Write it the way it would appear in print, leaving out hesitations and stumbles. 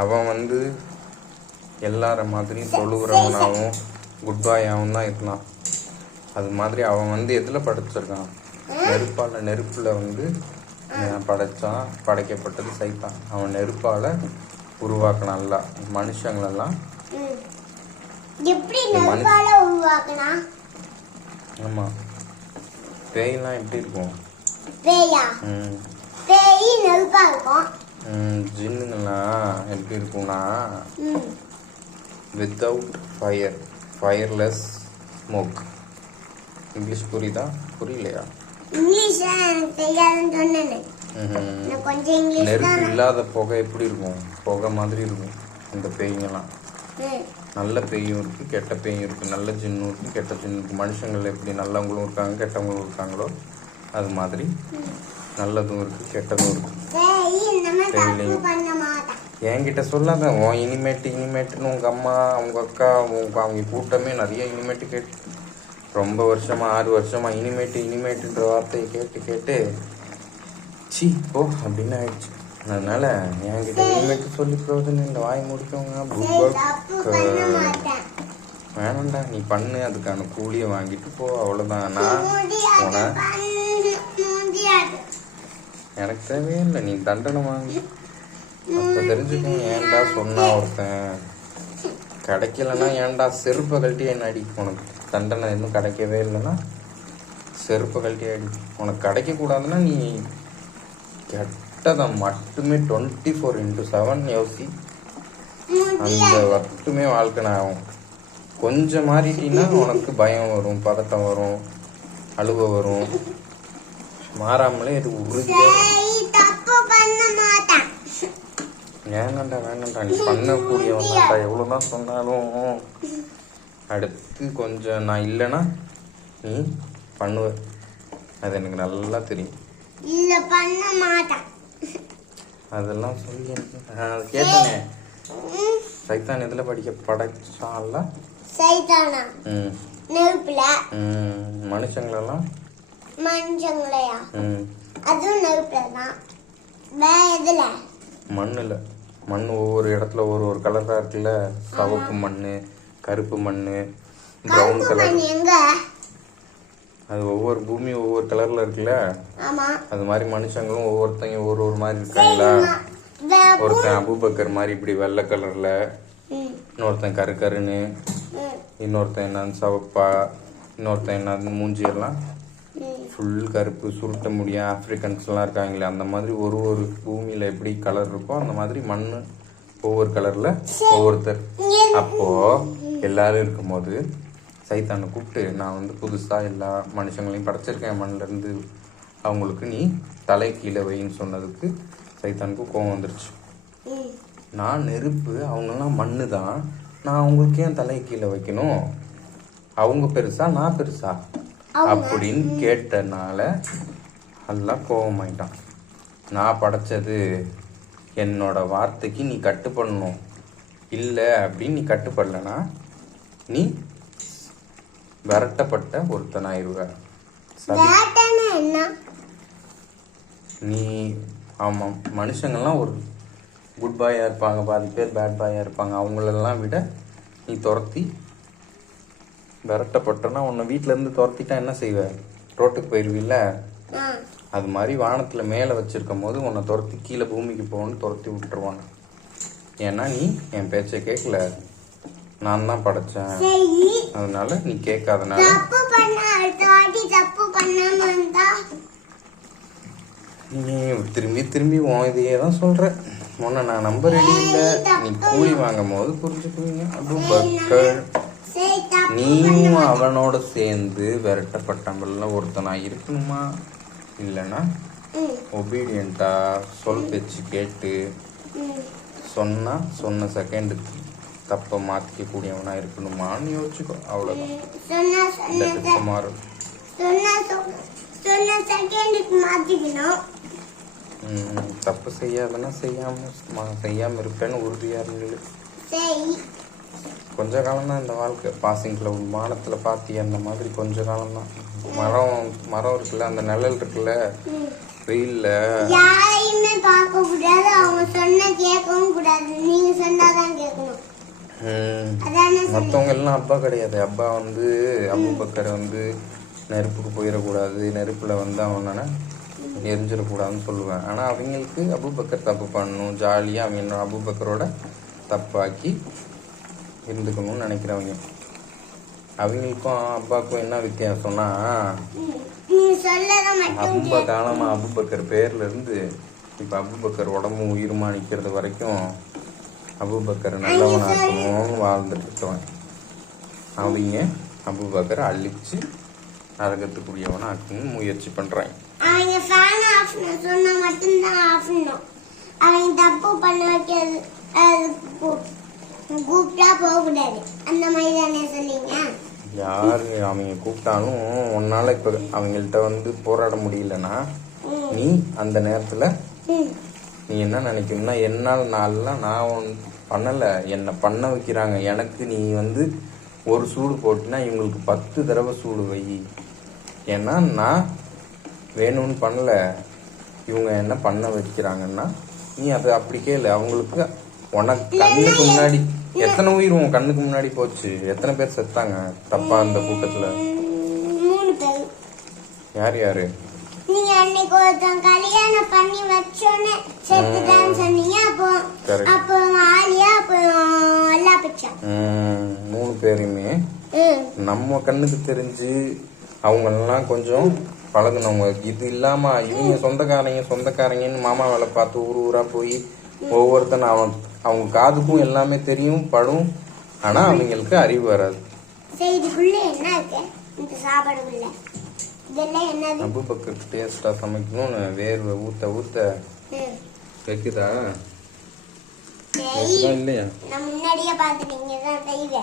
அவன் வந்து எல்லார மாதிரியும் தொழுகிறவனாகவும் குட் பாயாகவும் தான் இருந்தான். அது மாதிரி அவன் வந்து எதில் படைச்சிருக்கான்? நெருப்பில் வந்து படைச்சான். படைக்கப்பட்டது சைத்தான். அவன் நெருப்பால் உருவாக்கினான்ல மனுஷங்களெல்லாம். ஆமா, பேயெல்லாம் எப்படி இருக்கும்? ஜின்னுங்கெல்லாம் எப்படி இருக்கும்னா வித்தவுட் ஃபயர்லெஸ் ஸ்மோக். இங்கிலீஷ் புரியுதா? புரியலையா? நெருப்பு இல்லாத புகை எப்படி இருக்கும்? புகை மாதிரி இருக்கும் இந்த பேய்ங்கெல்லாம். நல்ல பேயும் இருக்கு, கெட்ட பேயும் இருக்கு. நல்ல ஜின்னும் இருக்கு, கெட்ட ஜின்னு இருக்கு. மனுஷங்கள் எப்படி நல்லவங்களும் இருக்காங்க, கெட்டவங்களும் இருக்காங்களோ அது மாதிரி நல்லதும் இருக்கு, கெட்டதும் இருக்கு. என்கிட்ட சொல்லாத. இனிமேட்டுன்னு உங்க அம்மா, உங்க அக்கா, அவங்க கூட்டமே நிறைய இனிமேட்டு கேட்டு ரொம்ப வருஷமா 6 வருஷமா இனிமேட்டுன்ற வார்த்தையை கேட்டு சி போ அப்படின்னு ஆயிடுச்சு. அதனால என்கிட்ட இனிமேட்டு சொல்லி பிரயோஜனம் இல்லை. வாய் முடிக்கவங்க வேணாண்டா, நீ பண்ணு, அதுக்கான கூலியை வாங்கிட்டு போ, அவ்வளோதான். நான் போன எனக்கு தேவையில்லை, நீ தண்டனை வாங்கி அப்போ தெரிஞ்சுக்கணும். ஏன்டா சொன்னா ஒருத்தன் கிடைக்கலன்னா ஏன்டா செருப்பை கழட்டி என்ன அடி. உனக்கு தண்டனை இன்னும் கிடைக்கவே இல்லைன்னா செருப்பை கழட்டி அடி. உனக்கு கிடைக்கக்கூடாதுன்னா நீ கெட்டதை மட்டுமே 24/7 யோசி. அந்த மட்டுமே வாழ்க்கை ஆகும். கொஞ்சம் மாறிட்டீங்கன்னா உனக்கு பயம் வரும், பதட்டம் வரும், அழுவ வரும். மாறாமலே இது உறுதியா. வேணாண்டா, நீ பண்ணக்கூடியவன் தான்டா. எவ்வளோதான் சொன்னாலும் அடுத்து கொஞ்சம் நான் இல்லைன்னா நீ பண்ணுவ. அது எனக்கு நல்லா தெரியும். அதெல்லாம் சொல்லி கேட்டனே. சைத்தான் எதுல படைச்சான்ல? மனுஷங்களெல்லாம் மண்ணுல ஒவ்வொரு இடத்துல ஒரு கலரா இருக்குல்ல. சிவப்பு மண்ணு, கருப்பு மண்ணு, பிரவுன் கலர். அது ஒவ்வொரு பூமி ஒவ்வொரு கலர்ல இருக்குல்ல. அது மாதிரி மனுஷங்களும் ஒவ்வொருத்தங்க ஒரு மாதிரி இருக்காங்களா. ஒருத்தன் அபூபக்கர் மாதிரி இப்படி வெள்ளை கலர்ல, இன்னொருத்தன் கருன்னு, இன்னொருத்தன் என்னன்னு சவப்பா, இன்னொருத்தன் என்னன்னு மூஞ்சி எல்லாம் ஃபுல் கருப்பு, சுருட்ட முடியும். ஆப்பிரிக்கன்ஸ் எல்லாம் இருக்காங்களே, அந்த மாதிரி ஒரு பூமியில எப்படி கலர் இருக்கோ அந்த மாதிரி மண்ணு ஒவ்வொரு கலர்ல ஒவ்வொருத்தர். அப்போ எல்லாரும் இருக்கும்போது சைத்தானை கூப்பிட்டு, நான் வந்து புதுசா எல்லா மனுஷங்களையும் படைச்சிருக்கேன் மண்ணுல இருந்து, அவங்களுக்கு நீ தலை கீழே வைன்னு சொன்னதுக்கு சைத்தானுக்கு கோவம் வந்துருச்சு. நான் நெருப்பு, அவங்கெல்லாம் மண்ணு தான், நான் அவங்களுக்கு ஏன் தலை கீழே வைக்கணும்? அவங்க பெருசா நான் பெருசா அப்படின்னு கேட்டனால எல்லாம் கோபமாயிட்டான். நான் படைச்சது என்னோட வார்த்தைக்கு நீ கட்டுப்படணும். இல்லை அப்படின்னு நீ கட்டுப்படலனா நீ விரட்டப்பட்ட ஒருத்தனாயிருவ. நீ ஆமாம், மனுஷங்கள்லாம் ஒரு குட் பாயா இருப்பாங்க, பாதி பேர் பேட் பாயா இருப்பாங்க. அவங்களெல்லாம் விட நீ துரத்தி விரட்டப்பட்டனா, உன்னை வீட்டுல இருந்து துரத்திட்டா என்ன செய்வ? ரோட்டுக்கு போயிருவில்ல. அது மாதிரி வானத்துல மேல வச்சிருக்கும் போது உன்னை துரத்தி கீழே பூமிக்கு போகணும்னு துரத்தி விட்டுருவாங்க. ஏன்னா நீ என் பேச்சை கேட்கல, நான் தான் படைச்சேன். அதனால நீ கேட்காதனால நீ திரும்பி உன் இதையே தான் சொல்ற. உன்னை நான் நம்ப ரெடி இல்லை. நீ கூலி வாங்கும் போது புரிஞ்சுக்குவீங்க. அபூபக்கர், நீயும் அவனோட சேர்ந்து விரட்டப்பட்டவங்கள ஒருத்தனா இருக்கணுமா? இல்லைன்னா ஒபீடியண்டா சொல் பேச்சு கேட்டு சொன்ன செகண்டுக்கு தப்ப மாத்திக்க கூடியவனா இருக்கணுமான்னு யோசிச்சுக்கோ. அவ்வளவுதான். மாறும். தப்பு செய்யாதுன்னா செய்யாம இருப்பேன்னு உறுதியா இருந்து. கொஞ்ச காலம் தான் இந்த வாழ்க்கை. பாசிங் கிளவுட் வானத்துல பாத்தி அந்த மாதிரி கொஞ்ச காலம் தான். மரம் இருக்குல்ல, அந்த நிழல் இருக்குல்ல, வெயில்ல யாரையுமே பார்க்க கூடாது, அவங்க சொன்ன கேட்கவும் கூடாது, நீங்க சொன்னாதான் கேட்கணும். மற்றவங்க எல்லாம் அப்பா கிடையாது. அப்பா வந்து அபூபக்கரை வந்து நெருப்புக்கு போயிடக்கூடாது, நெருப்புல வந்து அவனை எரிஞ்சிடக்கூடாதுன்னு சொல்லுவேன். ஆனா அவங்களுக்கு அபூபக்கர் தப்பு பண்ணணும், ஜாலியா அவங்க அபூபக்கரோட தப்பாக்கி இருந்துக்கணும்னு நினைக்கிறவங்க. அவங்களுக்கும் அப்பாவுக்கும் என்ன வித்தியாசம்னா, ரொம்ப காலமா அபூபக்கர் பேர்ல இருந்து இப்ப அபூபக்கர் உடம்பு உயிர்மா நிக்கிறது வரைக்கும் அபூபக்கர் நல்லவனாக்கணும்னு வாழ்ந்துட்டு இருக்கவன். அவங்க அபூபக்கரை அழிச்சு நரகத்துக்குரியவனா ஆக்கணும்னு முயற்சி பண்றாங்க. அவங்க ஃபேன் ஆஃப் சொன்னா மட்டும்தான் ஆஃப் பண்ணணும். அவங்க தப்பு பண்ண வைக்கிறது கூப்பிட்டா போக கூடாது, அந்த மாதிரி தானே சொன்னீங்க. யாரு அவங்க கூப்பிட்டாலும் உன்னால இப்ப அவங்கள்ட்ட வந்து போராட முடியலன்னா நீ அந்த நேரத்துல நீ என்ன நினைக்கணும்னா, என்னால் நாள்லாம் நான் பண்ணல, என்னை பண்ண வைக்கிறாங்க, எனக்கு நீ வந்து ஒரு சூடு போட்டினா இவங்களுக்கு 10 தடவை சூடு வை. ஏன்னா நான் வேணும்னு பண்ணல, இவங்க என்ன பண்ண வைக்கிறாங்கன்னா நீ அதை அப்படி கேளு. அவங்களுக்கு உனக்கு கண்ணுக்கு முன்னாடி எத்தனை உயிர் உன் கண்ணுக்கு முன்னாடி போச்சு, எத்தனை பேர் செத்தாங்க தப்பா அந்த கூட்டத்துல? 3 பேர். யார் யாரு? நீங்க அன்னைக்கு ஒருத்தன் கல்யாணம் பண்ணி வச்சோன்னே செத்துட்டான்னு சொன்னீங்க. அப்போ ஆலியா, அப்போ எல்லா பிச்சா 3 பேருமே நம்ம கண்ணுக்கு தெரிஞ்சு அவங்க எல்லாம் கொஞ்சம் பழகுனவங்க. இது இல்லாம இவங்க சொந்தக்காரங்கன்னு மாமா வேலை பார்த்து ஊர் ஊரா போய் ஒவ்வொருத்தன அவங்க காதுக்கும் எல்லாமே தெரியும் படும், ஆனா அவங்களுக்கு அறிவு வராது. அபூபக்கர் டேஸ்டா சமைக்கணும்னு வேர்வை ஊத்த ஊத்த வைக்குதா இல்லையா? முன்னாடியே பாத்துட்டீங்க.